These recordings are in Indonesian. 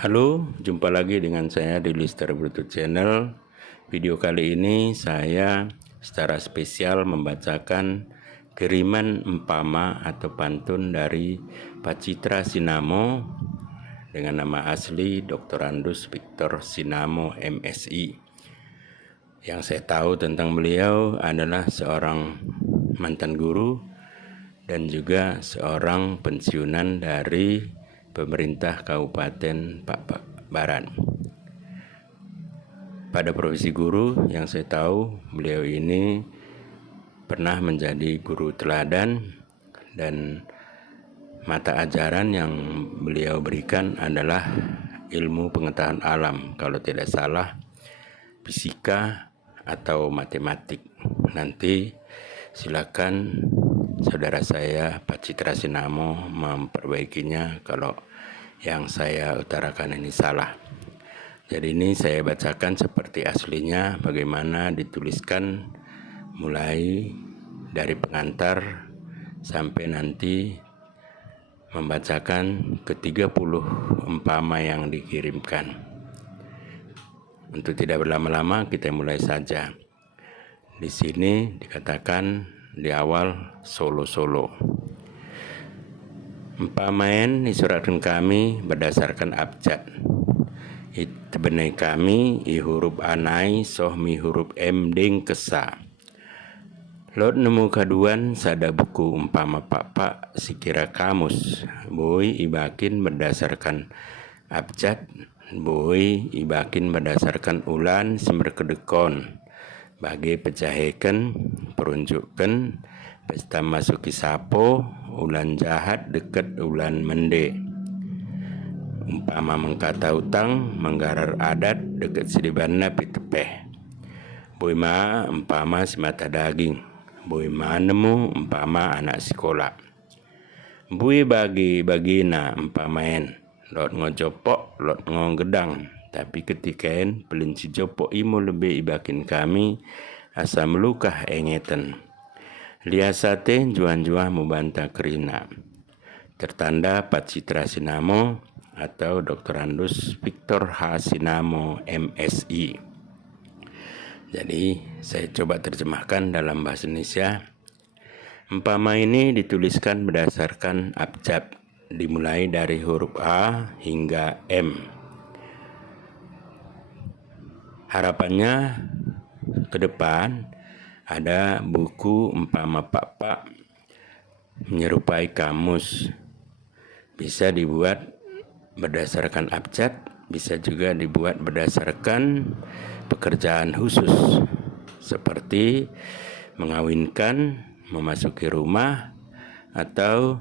Halo, jumpa lagi dengan saya di Lister Bluetooth Channel. Video kali ini saya secara spesial membacakan kiriman empama atau pantun dari Pak Citra Sinamo dengan nama asli Dr. Andus Victor Sinamo MSI. Yang saya tahu tentang beliau adalah seorang mantan guru dan juga seorang pensiunan dari pemerintah Kabupaten Baran. Pada profesi guru yang saya tahu, beliau ini pernah menjadi guru teladan dan mata ajaran yang beliau berikan adalah ilmu pengetahuan alam, kalau tidak salah fisika atau matematik. Nanti silakan saudara saya Pak Citra Sinamo memperbaikinya kalau yang saya utarakan ini salah. Jadi ini saya bacakan seperti aslinya, bagaimana dituliskan mulai dari pengantar sampai nanti membacakan ke-30 empama yang dikirimkan. Untuk tidak berlama-lama kita mulai saja. Di sini dikatakan di awal solo-solo. Empamaen disuratkan kami berdasarkan abjad. Tebenai kami i huruf anai soh mi huruf m ding kesa. Lot nemu kaduan sada buku umpama papa sikira kamus. Boy ibakin berdasarkan abjad. Boy ibakin berdasarkan ulan simber kedekon. Bagi pecahekan, perunjukkan, pesta masuki sapo, ulan jahat dekat ulan mende. Umpama mengkata utang, menggarar adat dekat sidibana pitepeh. Boy ma umpama si mata daging, boy ma nemu umpama anak sekolah. Boy bagi bagina umpamaen, lot ngojopok, lot ngogedang. Tapi ketikaen pelinci jopo imo lebih ibakin kami asa melukah engeten. Liasate juan-juan mubanta kerina. Tertanda Pak Citra Sinamo atau Dr. Andus Victor H. Sinamo MSI. Jadi saya coba terjemahkan dalam bahasa Indonesia. Empama ini dituliskan berdasarkan abjad, dimulai dari huruf A hingga M. Harapannya ke depan ada buku empama papa menyerupai kamus. Bisa dibuat berdasarkan abjad, bisa juga dibuat berdasarkan pekerjaan khusus seperti mengawinkan, memasuki rumah, atau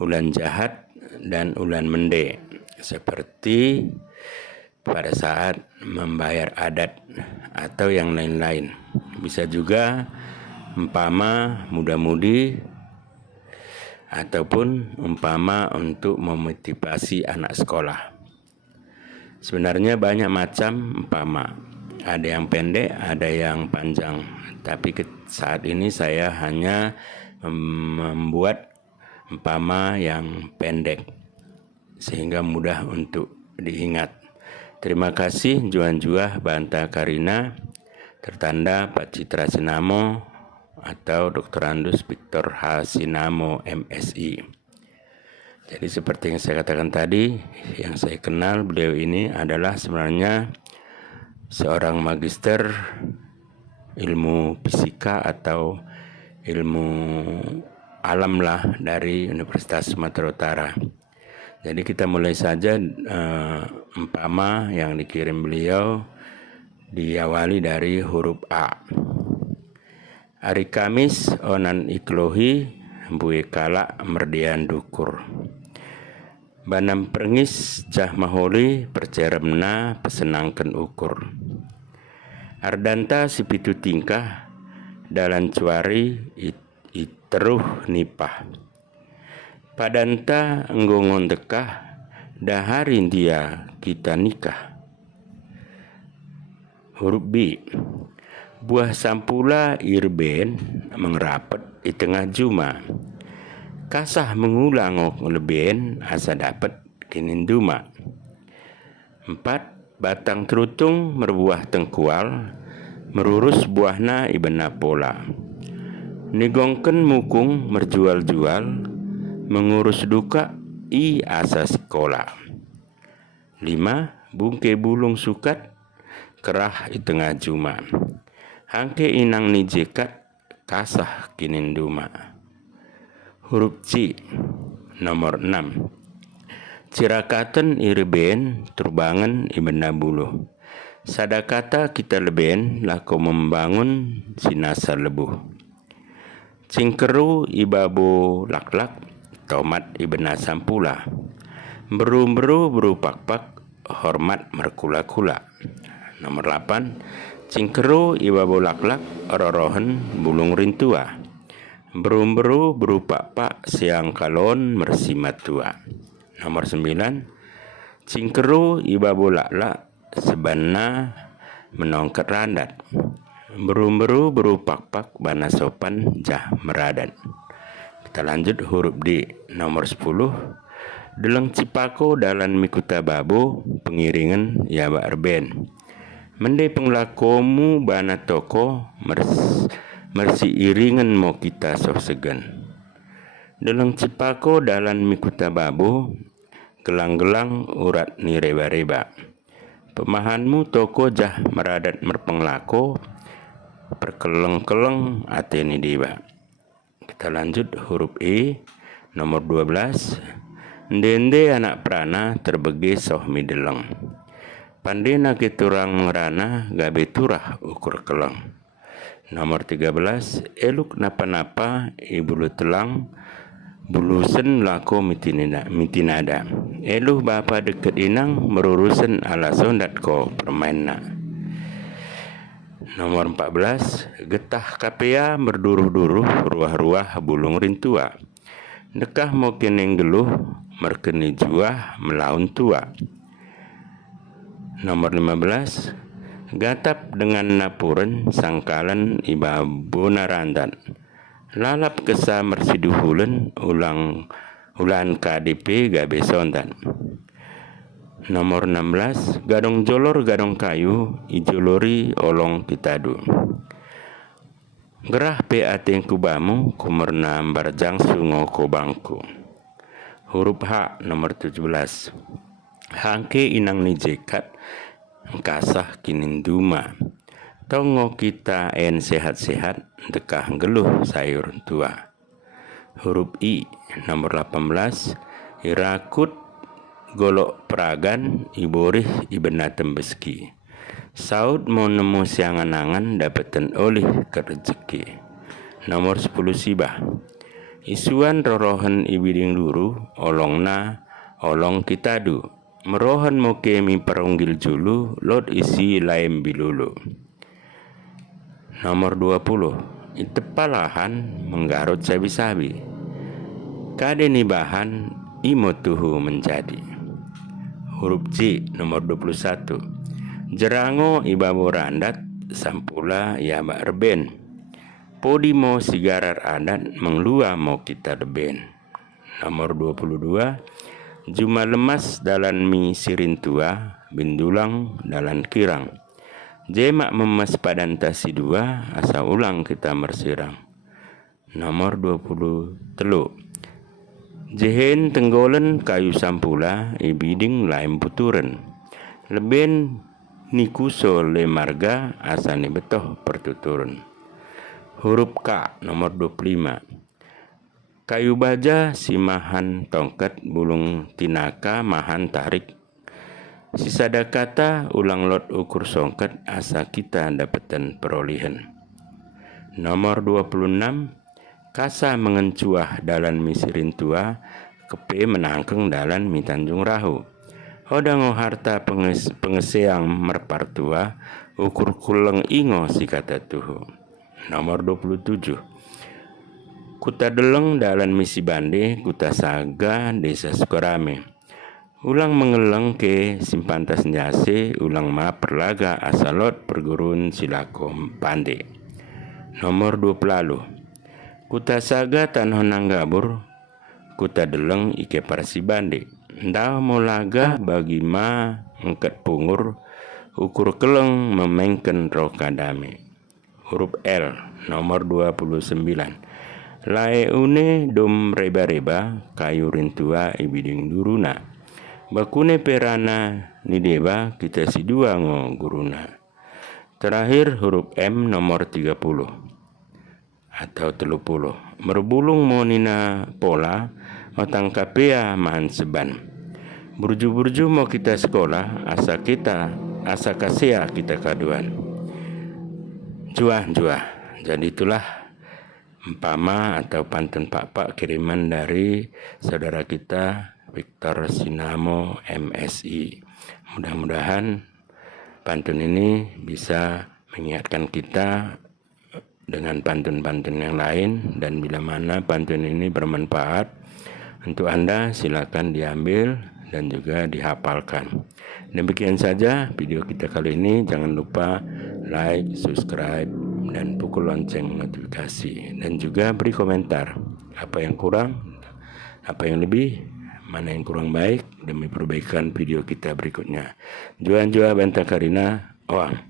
ulan jahat dan ulan mende seperti pada saat membayar adat atau yang lain-lain. Bisa juga umpama muda-mudi ataupun umpama untuk memotivasi anak sekolah. Sebenarnya banyak macam umpama. Ada yang pendek, ada yang panjang. Tapi saat ini saya hanya membuat umpama yang pendek sehingga mudah untuk diingat. Terima kasih Juan-Juah Banta Karina, tertanda Pak Citra Sinamo atau Dr. Andus Victor H. Sinamo MSI. Jadi seperti yang saya katakan tadi, yang saya kenal beliau ini adalah sebenarnya seorang magister ilmu fisika atau ilmu alam lah dari Universitas Sumatera Utara. Jadi kita mulai saja empama yang dikirim beliau diawali dari huruf A. Hari Kamis onan iklohi buye kala merdian dukur. Banam perngis cah maholi perceremna pesenangkan ukur. Ardanta sipitu tingkah dalan cuari iteruh nipah. Padanta nggongon dekah daharin dia kita nikah. Huruf B. Buah sampula irben mengerapet di tengah juma. Kasah mengulang leben asa dapat kinin duma. 4. Batang terutung merbuah tengkual, merurus buahna ibena pola. Nigongken mukung merjual-jual, mengurus duka i asa sekolah. 5. Bungke bulung sukat, kerah i tengah juma. Hangke inang nijekat, kasah kinin duma. Huruf C nomor 6. Cirakaten ireben turbangan ibena buluh. Sadakata kita leben lako membangun sinasa lebuh. Cingkeru ibabo laklak, tomat ibena sampula. Beru-beru berupak-pak, hormat merkula-kula. Nomor 8. Cingkeru ibabo laklak, rorohen bulung rintua. Beru-beru berupak-pak, siang kalon mersimat tua. Nomor 9. Cingkeru ibabo laklak, sebanna menongket randat. Beru-beru berupak-pak, bana sopan jah meradat. Kita lanjut huruf D nomor 10. Deleng cipako dalan mikuta babo, pengiringan ya bak reben. Mende penglakomu bana toko, mersi iringan mau kita soh segan. Deleng cipako dalan mikuta babo, gelang-gelang urat ni reba-reba. Pemahanmu toko jah meradat merpenglako, perkeleng-keleng ateni dewa. Kita lanjut huruf E nomor 12. Ndende anak prana terbege soh mideleng. Pandena keturang merana gabe turah ukur keleng. Nomor 13. Eluk napa-napa ibulu telang, bulusen lako mitinada. Eluh bapa deket inang merurusen ala sondat ko permainna. Nomor 14. Getah kapea berduruh-duruh, ruah-ruah bulung rintua. Nekah mau keneng geluh, merkeni juah melaun tua. Nomor 15. Gatap dengan napuren, sangkalan iba bonarandan. Lalap kesa mersiduhulen, ulan KDP gabe sondan. Nomor 16. Gadong jolor gadong kayu, ijolori olong kitadu. Gerah PAT kubamu, kumerna barjang sungo kobangku. Huruf H nomor 17. Hangke inang nijekat, kasah kinin duma. Tongo kita en sehat-sehat, dekah geluh sayur tua. Huruf I nomor 18. Irakut golok peragan, iborih ibena tembeski. Saud mau nemu siangan-angan, dapetan oleh kerejeki. Nomor 10 sibah. Isuan rorohan ibiding duru, olongna olong kitadu. Merohan mau kemi perunggil julu, lot isi laem bilulu. Nomor 20. Itepalahan menggarut sabi-sabi. Kadeni bahan imotuhu menjadi. Huruf J nomor 21. Jerango ibabo randat, sampula ya bak reben. Podimo sigarar adat, menglua mau kita reben. Nomor 22. Juma lemas dalan mi sirintua, bindulang dalan kirang. Jemak memes padan tasi dua, asa ulang kita mersirang. Nomor 23. Jehen tenggolen kayu sampula, ibiding laim puturen. Leben nikuso le marga, asane betoh pertuturun. Huruf K nomor 25. Kayu baja simahan tongkat, bulung tinaka mahan tarik. Sisada kata ulang lot ukur songket, asa kita dapetan perolehan. Nomor 26. Kasa mengencuah dalan misirin tua, kepe menangkeng dalan mitanjung rahu. Hodango harta pengeseang merpartua, ukur kuleng ingo si kata tuhu. Nomor 27. Kuta deleng dalan misi bande, kuta saga desa Sukarame. Ulang mengeleng ke simpantas njase, ulang ma perlaga asalot pergurun silakom pande. Nomor 20. Kuta saga tanah nanggabur, kuta deleng ike parsi bande. Nda molaga bagi ma ngket pungur ukur keleng memengken roh kadame. Huruf L nomor 29. Lae une dom reba-reba kayu rintua ibiding duruna. Bakune perana nideba kita si dua ngo guruna. Terakhir huruf M nomor 30 atau 30. Merbulung monina pola otang kapea mahan seban. Burju-burju mau kita sekolah asa kasia kita kaduan. Juah. Jadi itulah empama atau pantun Pak kiriman dari saudara kita Victor Sinamo MSI. Mudah-mudahan pantun ini bisa mengingatkan kita dengan pantun-pantun yang lain, dan bila mana pantun ini bermanfaat untuk Anda, silakan diambil dan juga dihafalkan. Demikian saja video kita kali ini. Jangan lupa like, subscribe, dan pukul lonceng notifikasi, dan juga beri komentar apa yang kurang, apa yang lebih, mana yang kurang baik demi perbaikan video kita berikutnya. Jua Banta Karina, Oang.